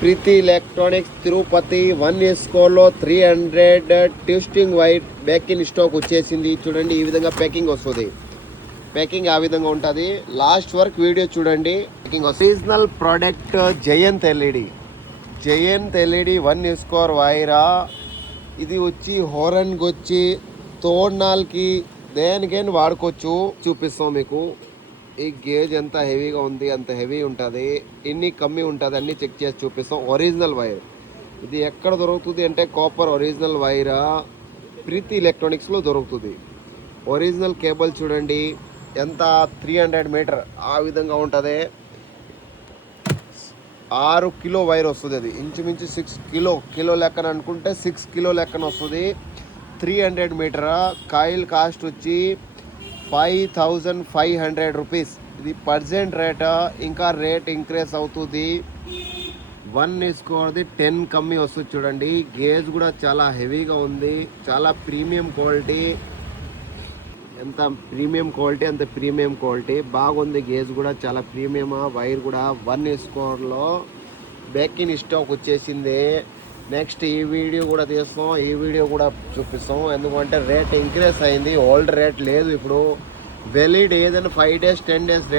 Preethi electronics Tirupati 1 300 twisting white back in stock వచ్చేసింది. చూడండి ఈ విధంగా ప్యాకింగ్ వస్తుంది. ప్యాకింగ్ ఆ విధంగా ఉంటుంది. లాస్ట్ వర్క్ వీడియో చూడండి. Packing seasonal product Jayant LED 1 వైరా. ఇది వచ్చి హోరన్కి వచ్చి తోరణాలకి దేనికైనా వాడుకోవచ్చు. చూపిస్తాం మీకు. ఈ గేజ్ ఎంత హెవీగా ఉంది, అంత హెవీ ఉంటుంది. ఎన్ని కమ్మి ఉంటుంది అన్నీ చెక్ చేసి చూపిస్తాం. ఒరిజినల్ వైర్ ఇది ఎక్కడ దొరుకుతుంది అంటే కాపర్ ఒరిజినల్ వైరా ప్రీతి ఎలక్ట్రానిక్స్లో దొరుకుతుంది. ఒరిజినల్ కేబుల్ చూడండి ఎంత 300 మీటర్ ఆ విధంగా ఉంటుంది. 6 కిలో వైర్ వస్తుంది. అది ఇంచుమించు 6 కిలో లెక్కన అనుకుంటే 6 కిలో లెక్కన వస్తుంది. 300 మీటర్. కాయిల్ కాస్ట్ వచ్చి 5500 రూపీస్. ఇది పర్సెంట్ రేట్, ఇంకా రేట్ ఇంక్రీజ్ అవుతుంది. 1:10 కమ్మి వస్తుంది. చూడండి గేజ్ కూడా చాలా హెవీగా ఉంది. చాలా ప్రీమియం క్వాలిటీ. ఎంత ప్రీమియం క్వాలిటీ అంత ప్రీమియం క్వాలిటీ బాగుంది. గేజ్ కూడా చాలా ప్రీమియం. వైర్ కూడా 1:లో బ్యాక్ ఇన్ స్టాక్ వచ్చేసింది. నెక్స్ట్ ఈ వీడియో కూడా తీస్తాం, ఈ వీడియో కూడా చూపిస్తాం. ఎందుకంటే రేట్ ఇంక్రీజ్ అయింది. ఓల్డ్ రేట్ లేదు ఇప్పుడు. వెలిడ్ ఏదైనా 5 days 10 days